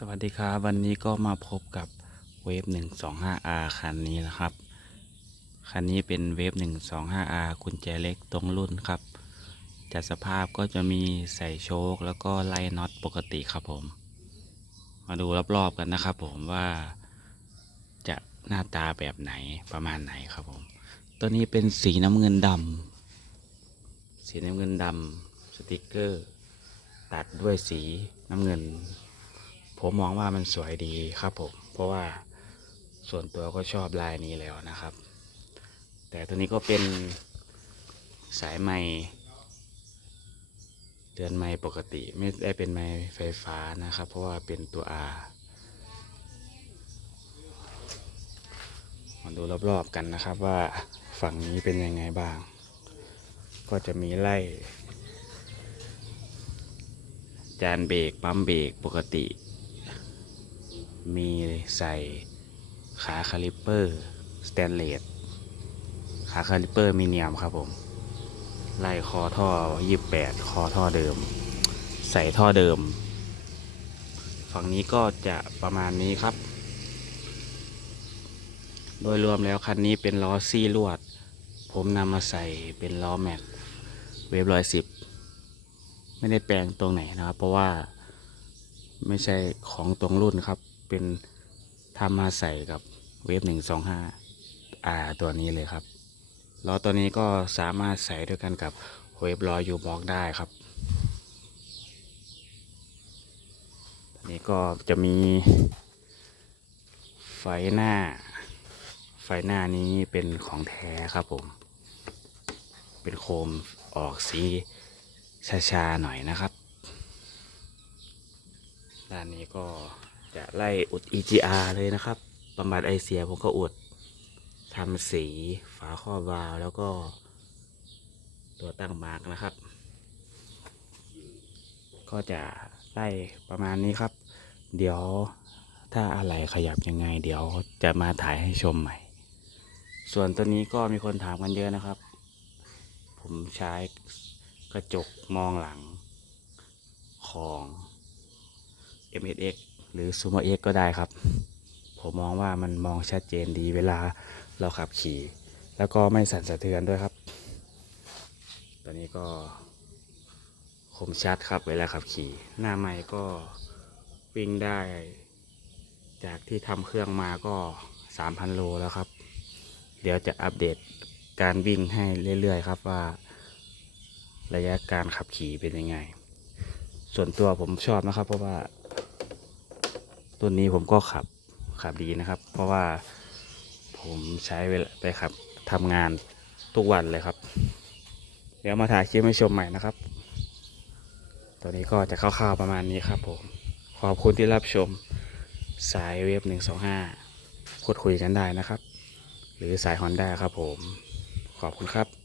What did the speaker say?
สวัสดีครับ วันนี้ก็มาพบกับเวฟ 125R คันนี้นะครับ คันนี้เป็นเวฟ 125R กุญแจเล็กตรงรุ่นครับ จัดสภาพก็จะมีใส่โชคแล้วก็ไล่น็อตปกติครับผม มาดูรอบๆกันนะครับผมว่าจะหน้าตาแบบไหนประมาณไหนครับผม ตัวนี้เป็นสีน้ำเงินดำสีน้ำเงินดำสติกเกอร์ ตัดด้วยสีน้ำเงิน ผมมองว่ามันสวยดีครับผม เพราะว่าส่วนตัวก็ชอบลายนี้แล้วนะครับ แต่ตัวนี้ก็เป็นสายไม้เตือนไม้ปกติไม่ได้เป็นไม้ไฟฟ้านะครับ เพราะว่าเป็นตัว R มาดูรอบๆกันนะครับว่าฝั่งนี้เป็นยังไงบ้าง ก็จะมีไล่ จานเบรกปั๊มเบรกปกติ มีใส่ขาคาลิปเปอร์สแตนเลสขาคาลิปเปอร์มีเนียมครับผมไล่คอท่อ 28 คอท่อเดิม ใส่ท่อเดิม ฝั่งนี้ก็จะประมาณนี้ครับ โดยรวมแล้วคันนี้เป็นล้อซี่ลวด ผมนำมาใส่เป็นล้อแม็กเวฟร้อยสิบไม่ได้แปลงตรงไหนนะครับ เพราะว่าไม่ใช่ของตรงรุ่นครับ เป็นทำมาใส่กับเวฟหนึ่งสองห้าอาตัวนี้เลยครับล้อตัวนี้ก็สามารถใส่ด้วยกันกับเวฟล้อยูบ็อกได้ครับอันนี้ก็จะมี ไฟหน้า ไฟหน้านี้เป็นของแท้ครับผม เป็นโคมออกสีชาๆหน่อยนะครับ ด้านนี้ก็ จะไล่อุด EGR เลยนะครับบำบัดไอเสียผมก็อุดทำสีฝาครอบวาล์วแล้วก็ ตัวตั้งมาร์กนะครับ ก็จะไล่ประมาณนี้ครับ เดี๋ยวถ้าอะไรขยับยังไง เดี๋ยวจะมาถ่ายให้ชมใหม่ ส่วนตัวนี้ก็มีคนถามกันเยอะนะครับ ผมใช้กระจกมองหลังของ m s x หรือ Sumo X ก็ได้ครับ ผมมองว่ามันมองชัดเจนดีเวลาเราขับขี่ แล้วก็ไม่สั่นสะเทือนด้วยครับ ตอนนี้ก็คมชัดครับเวลาขับขี่ หน้าไม้ก็วิ่งได้ จากที่ทำเครื่องมาก็ 3,000 โลแล้วครับ เดี๋ยวจะอัปเดตการวิ่งให้เรื่อยๆ ครับว่า ระยะการขับขี่เป็นยังไง ส่วนตัวผมชอบนะครับ เพราะว่า ตัวนี้ผมก็ขับขับดีนะครับ เพราะว่าผมใช้เวลาไปขับทำงานทุกวันเลยครับ เดี๋ยวมาถ่ายคลิปให้ชมใหม่นะครับ ตัวนี้ก็จะคร่าวๆประมาณนี้ครับผม ขอบคุณที่รับชมสายเวฟหนึ่งสองห้าพูดคุยกันได้นะครับ หรือสายฮอนด้าครับผม ขอบคุณครับ